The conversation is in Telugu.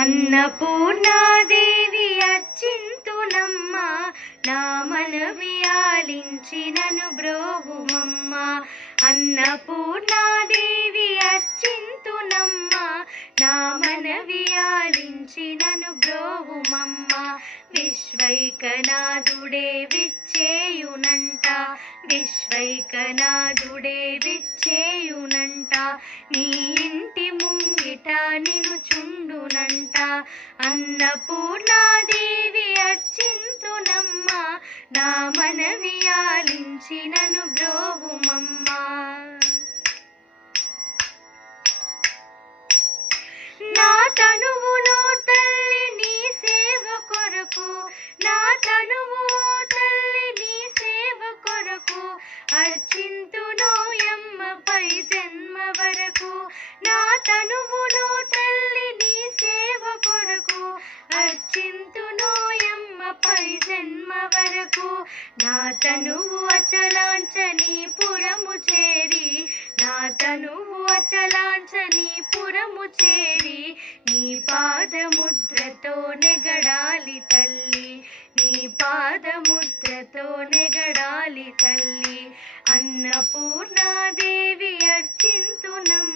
అన్నపూర్ణాదేవి అర్చింతునమ్మ, నా మనవి ఆలించి నన్ను బ్రోవుమమ్మ. అన్నపూర్ణాదేవి అర్చింతునమ్మ, నా మనవి ఆలించి నన్ను బ్రోవుమమ్మ. విశ్వైకనాథుడే విచ్చేయునంట, విశ్వైకనాథుడే విచ్చేయునంట, నీ ఇంటి ముంగిట నిన్ను చుండునంట. అన్నపూర్ణాదేవి అర్చింతునమ్మ, నా మనవి ఆలించి నన్ను బ్రోవుమమ్మ. నా తనువులో తల్లి నీ సేవ కొరకు, నా తనువు తల్లి నీ సేవ కొరకు, అర్చింతునోయమ్మ పై జన్మ వరకు. నా తనువులో తల్లి నీ సేవ కొరకు, అర్చింతునోయమ్మ పై జన్మ వరకు. నా తనువు అచలాంచని పురము చేరి, నా తనువు అచలాంచని పురము చేరి, నీ పాదముద్రతో నెగడాలి తల్లి, నీ పాదముద్రతో నెగడాలి తల్లి. అన్నపూర్ణాదేవి అర్చింతునమ్మ,